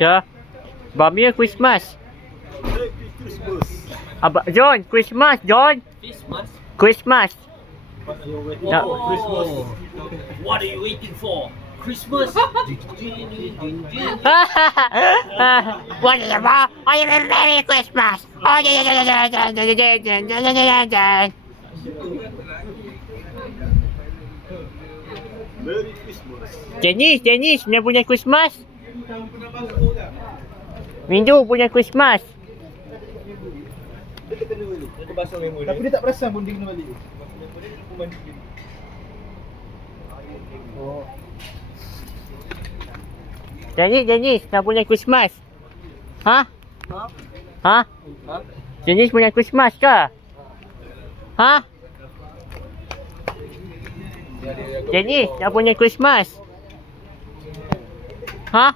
Ya. Bamia Christmas. Abang John, Christmas, John. Christmas. Ya. Oh, what are you waiting for? Christmas. Whatever. Oh, you Merry Christmas. Oh, Merry Christmas. Jenis, dia punya Christmas. Mindu punya Christmas. Tapi dia tak perasan pun dia kena balik. Oh. Jenis, dia punya Christmas. Ha? Ha? Jenis punya Christmas ke? Ha? Jenis, dia punya Christmas. Ha?